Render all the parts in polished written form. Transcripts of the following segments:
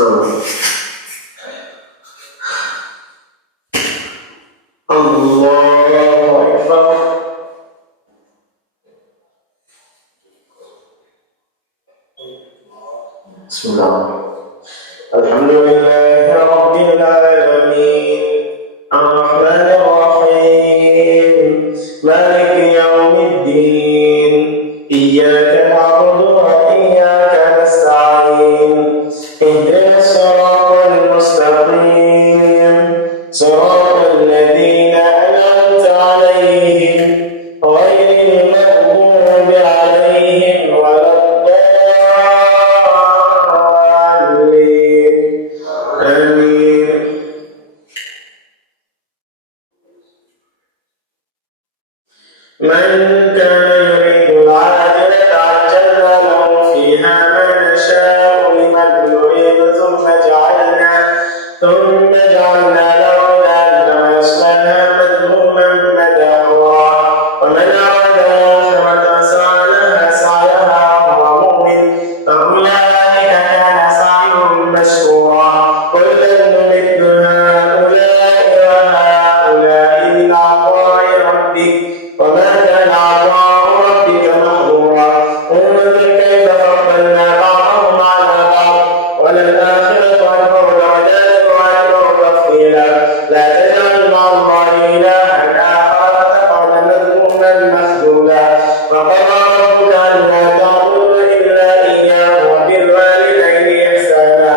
الله أكبر. بسم الله. الحمد لله رب العالمين الرحمن الرحيم مالك يوم الدين إياك نعبد وإياك نستعين اهدنا الصراط المستقيم صراط الذين أنعمت عليهم غير المغضوب عليهم ولا الضالين آمين. من كان يريد العاجلة عجلنا له فيها ما نشاء لمن نريد ثم جعلنا له جهنم يصلاها مذموما مدحورا ومن أراد الآخرة سعى لها سعيها وهو مؤمن فأولئك كان سعيهم مشكورا كلا نمد هؤلاء وهؤلاء من عطاء ربك وما كان عطاء ربك محظورا انظر كيف فضلنا بعضهم على بعض وللآخرة أكبر درجات وأكبر تفضيلا لا تجعل مع الله إلها آخر تقعد مذموما مخذولا وقضى ربك ألا تعبدوا إلا إياه وبالوالدين إحسانا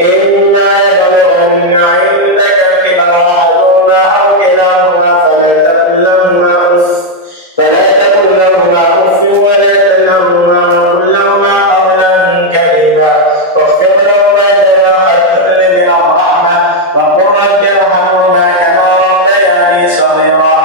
إما يبلغن عندك الكبر أحدهما أو كلاهما فلا تقل لهما أف ولا تنهرهما وقل لهما قولا كريما واخفض لهما جناح الذل من الرحمة وقل رب ارحمهما كما ربياني صغيرا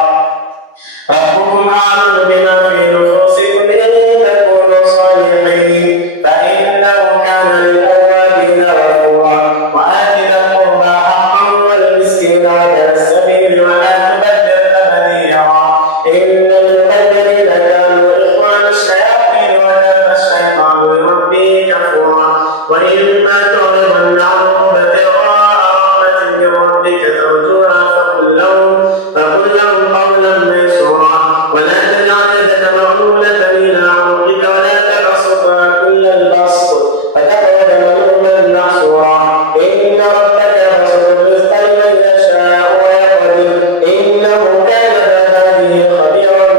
ربكم أعلم بما في نفوسكم إن تكونوا صالحين فإنه كان للأوابين غفورا وآت ذا القربى حقه والمسكين وابن السبيل ولا تبذر تبذيرا إن المبذرين كانوا إخوان الشياطين وكان الشيطان لربه كفورا وإما تعرضن عنهم ابتغاء رحمة من ربك ترجوها فقل لهم قولا ميسورا ولا تجعل يدك مغلولة إلى عنقك ولا تبسطها كل البسط فتقعد ملوما محسورا إن ربك يبسط الرزق لمن يشاء ويقدر إنه كان بعباده خبيرا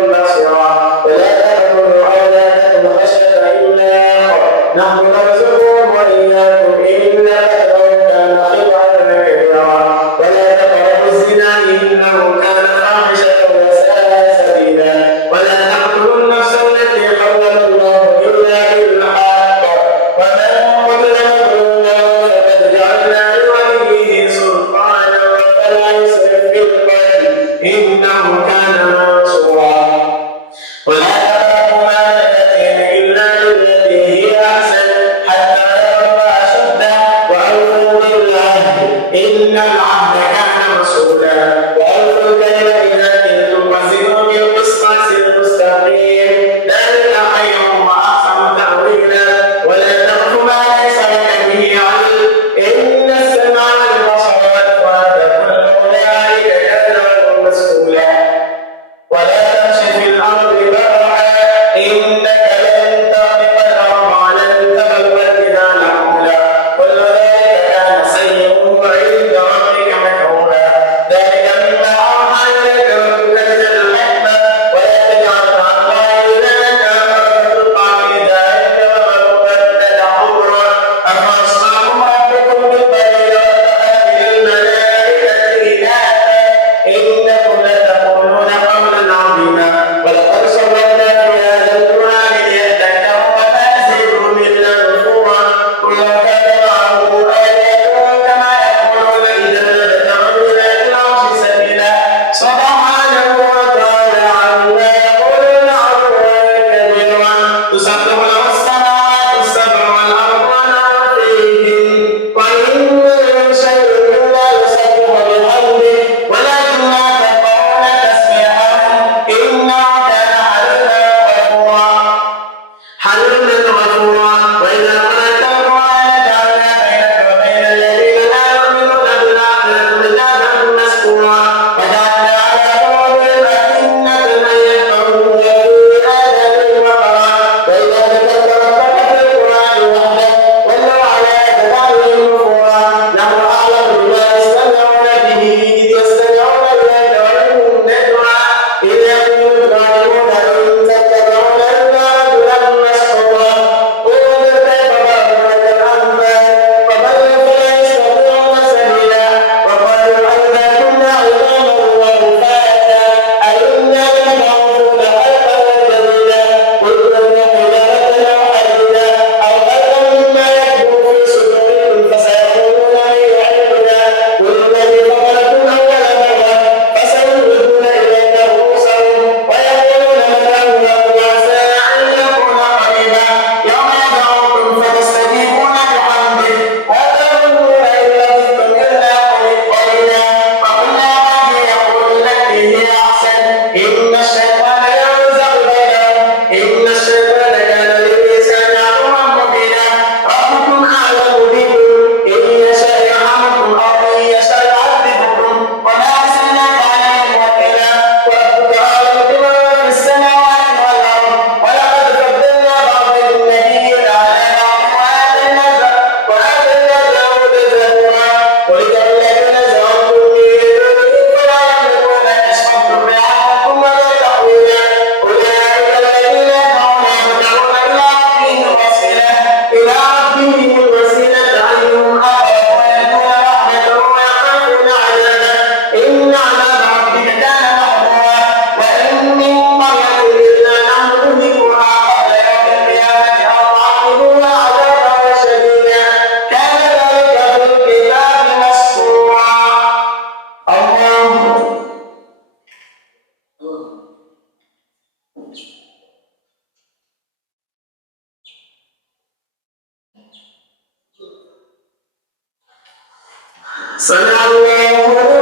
سمع الله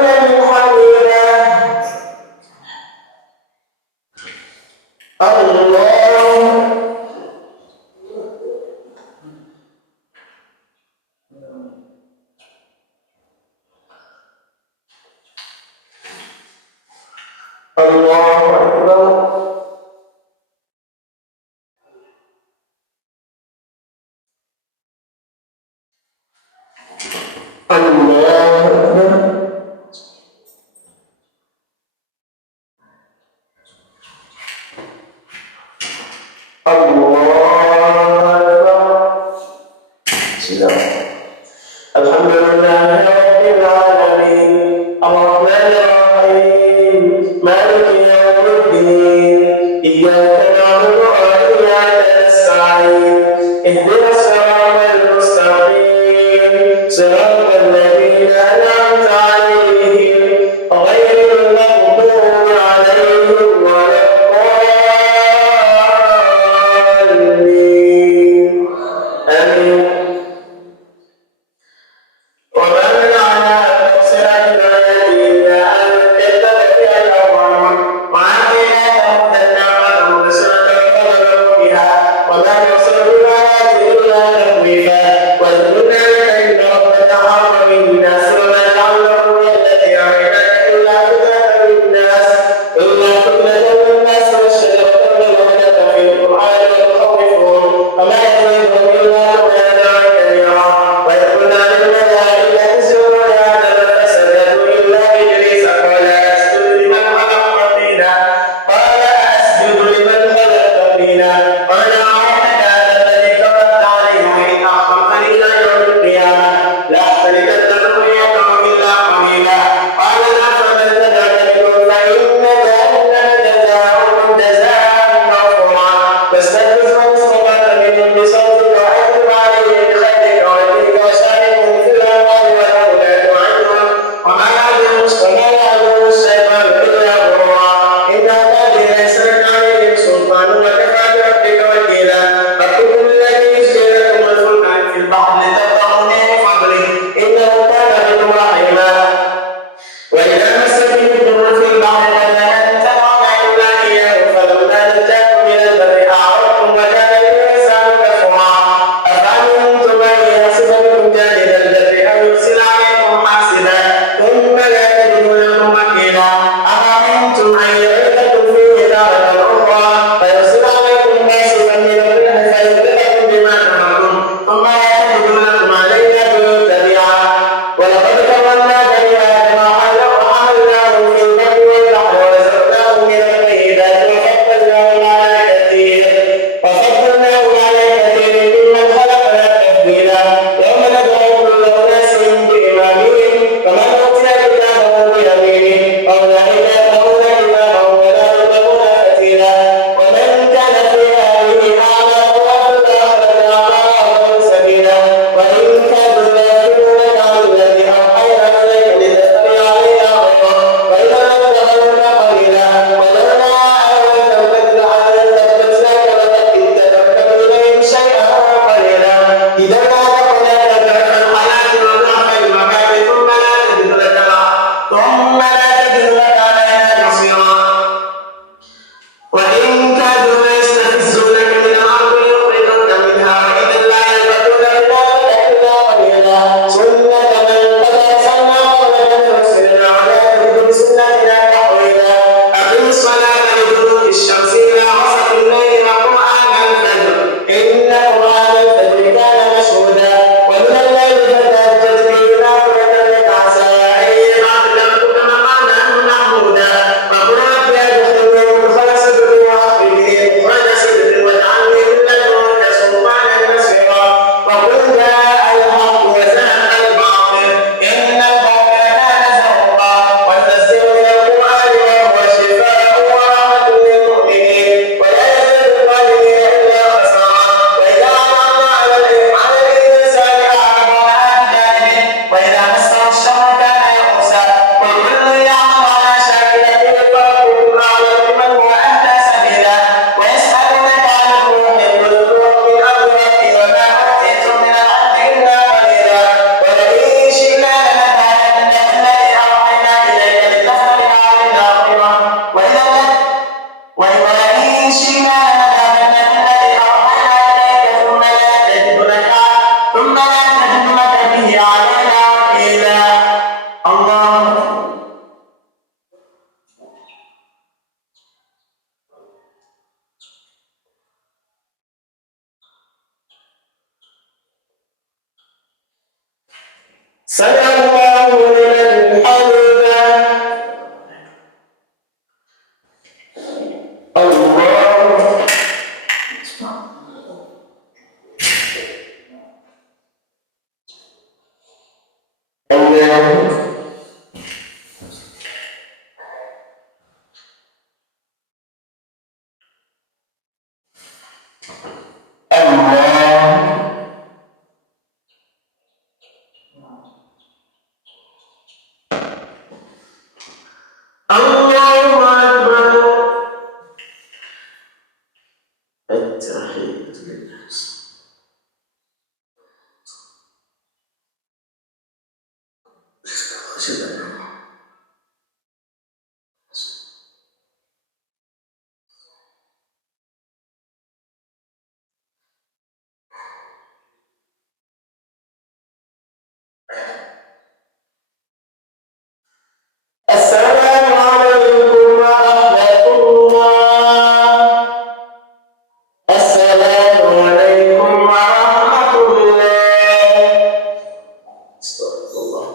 لمن حمده الله الله أكبر الله أكبر الحمد لله رب العالمين الرحمن الرحيم مالك يوم الدين إياك نعبد وإياك نستعين اهدنا الصراط المستقيم صراط الذين أنعمت عليهم غير المغضوب عليهم ولا الضالين آمين. سمع الله لمن حمده. الله الله الله أكبر. التحية لله. السلام عليكم ورحمة الله. السلام عليكم ورحمة الله. استغفر الله.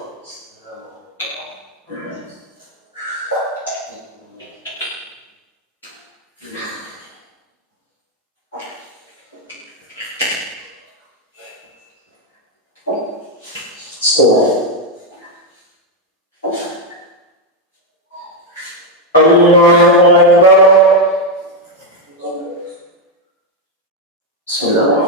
الله أكبر. بسم الله.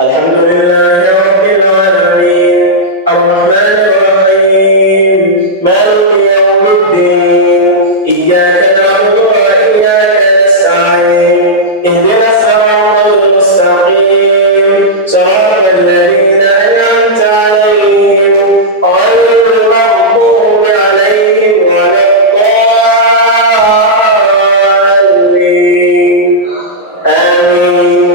الحمد لله رب العالمين الرحمن الرحيم مالك يوم الدين إياك نعبد وإياك نستعين اهدنا الصراط المستقيم صراط الذين أنعمت عليهم غير المغضوب عليهم ولا الضالين آمين.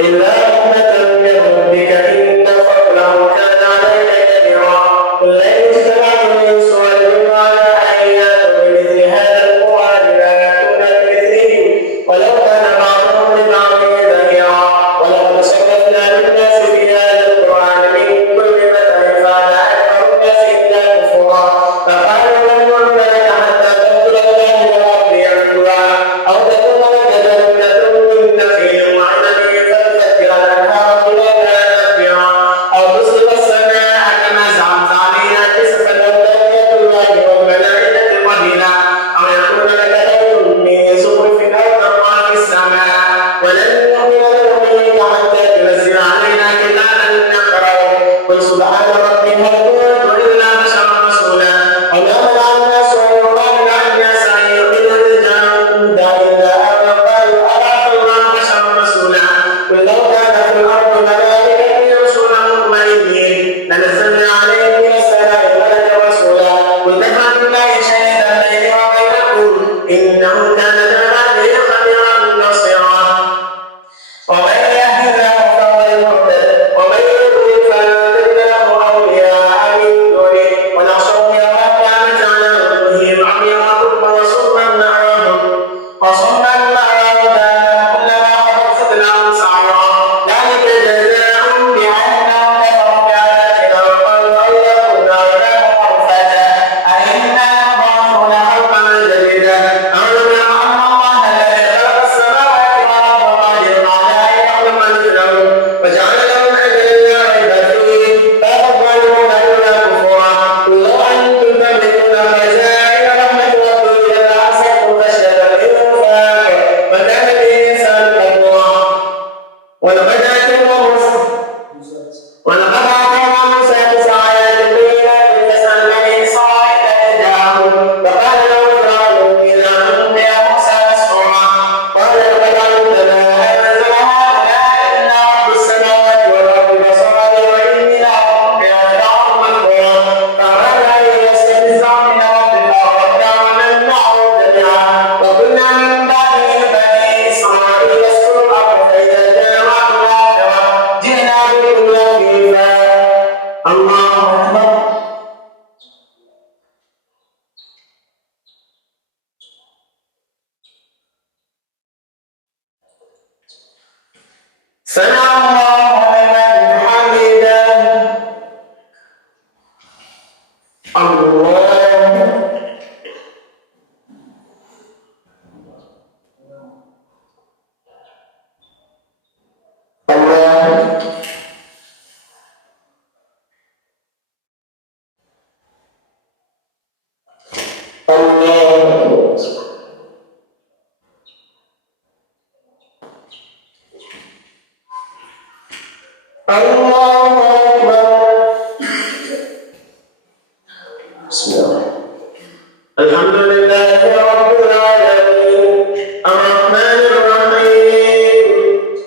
إلا رحمة من ربك إن فضله كان عليك كبيرا. قل لن يجتمع الإنس والجن على أن يأتوا بمثل هذا القرآن لا يأتون بمثله ولو كان بعضهم لبعض ظهيرا. ولقد صرفنا للناس في هذا القرآن من كل مثل فأبى أكثر الناس إلا كفورا. فقالوا لن نؤمن لك حتى تفجر لنا من الأرض ينبوعا أو تكون لك جنة من نخيل وعنب فتفجر الأنهار خلالها تفجيرا أو تصرف السماء كما زعمت علينا كسفا أو تأتي بالله والملائكة قبيلا أو يكون لك بيت من زخرف أو ترقى في السماء ولن نؤمن لرقيك حتى تنزل علينا كتابا نقرأه. قل سبحان ربي هل كنت إلا بشرا رسولا وما منع الناس أن يؤمنوا الناس أن يؤمنوا رجالا هدى إلا أن قالوا أبعث الله بشرا رسولا. قل لو كان في الأرض ملائكة يمشون مطمئنين لنزلنا عليهم من السماء ملكا رسولا. قل كفى بالله شهيدا بيني وبينكم إنه كان بعباده خبيرا بصيرا. ومن يهد الله فهو المهتد ومن يضلل فلن تجد له أولياء من دونه ونحشرهم يوم القيامة على وجوههم عميا وبكما وصما مأواهم كلما خبت زدناهم سعيرا. ذلك جزاؤهم بأنهم كفروا بآياتنا وقالوا أئذا كنا عظاما ورفاتا أئنا لمبعوثون خلقا جديدا. أولم يروا أن الله الذي خلق السماوات والأرض قادر على أن يخلق مثلهم وجعل لهم أجلا لا ريب فيه فأبى الظالمون إلا كفورا. قل لو أنتم تملكون خزائن رحمة ربي لأحسنتم خشية الإنفاق وكان الإنسان كفورا. ولقد آتينا موسى 9 آيات بينات فاسأل بني إسرائيل إذ جاءهم فقال له فرعون إذا كنت يا موسى مسحورا قال لقد علمت ما أنزل هؤلاء إلا رب السماوات والأرض بصرني وإني لأظنك يا فرعون مذكورا. فأراد أن يستفزهم من أرض فأخرجنا ومن معه جميعا وقلنا من بعده لبني إسرائيل اسكنوا الأرض فإذا جاء وعد الآخرة جئنا بكم لطيفا. الله أكبر. سمع الله لمن حمده. الله أكبر. بسم الله. الحمد لله رب العالمين الرحمن الرحيم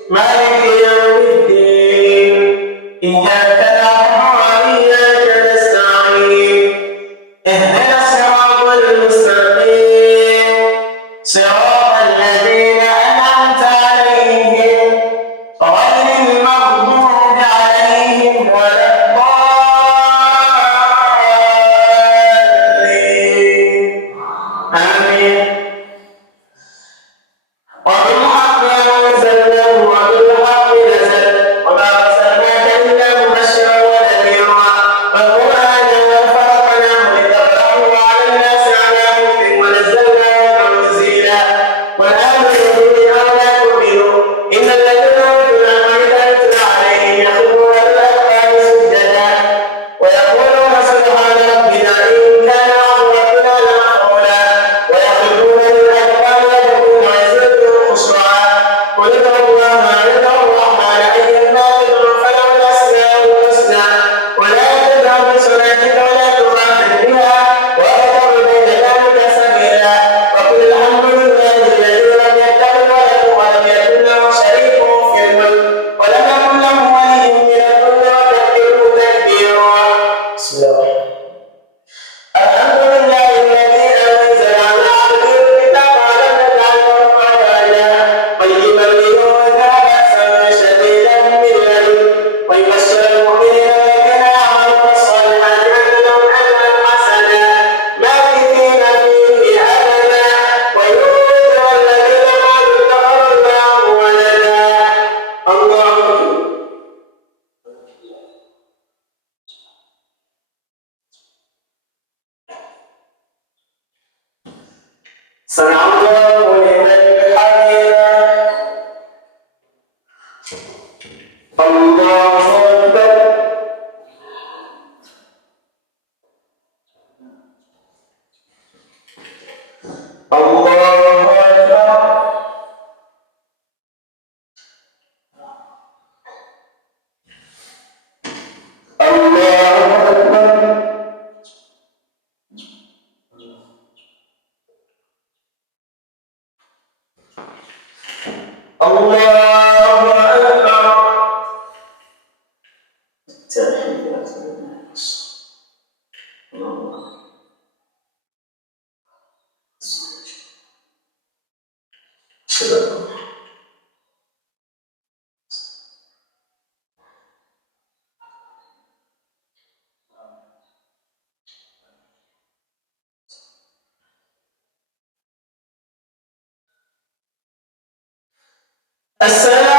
مالك يوم الدين إياك نعبد وإياك نستعين اهدنا الصراط المستقيم صراط الذين أنعمت عليهم غير المغضوب عليهم ولا الضالين آمين. وبالحق أنزلناه وبالحق نزل وما أرسلناك إلا مبشرا ونذيرا وقرآنا فرقناه لتقرأه على الناس على مكث ونزلناه تنزيلا وآمنوا به أو لا تؤمنوا إن الذين أوتوا العلم إذا يتلى عليهم يخرون للأذقان سجدا ويقولون سبحان ربنا إن كان وعد ربنا لمفعولا ويخرون للأذقان يبكون ويزيدهم خشوعا قل ادعوا الله أو ادعوا الرحمن أيما تدعوا فله الأسماء الحسنى ولا تدع بصلاتك ولا تخافت بها وابتغ بين ذلك سبيلا وقل الحمد لله الذي لم يتخذ ولدا ولم يكن له شريك في الملك ولم يكن له ولي من الذل وكبره تكبيرا. بسم الله. الحمد لله الذي أنزل على عبده الكتاب ولم يجعل له عوجا قيما لينذر بأسا شديدا من لدنه ويبشر المؤمنين الذين يعملون الصالحات أن لهم أجرا حسنا ماكثين فيه أبدا وينذر الذين قالوا اتخذ الله ولدا. الله أكبر. سمع الله لمن حمده. الله أكبر. الله أكبر. الله أكبر. الله أكبر. تحيات الناس. السلام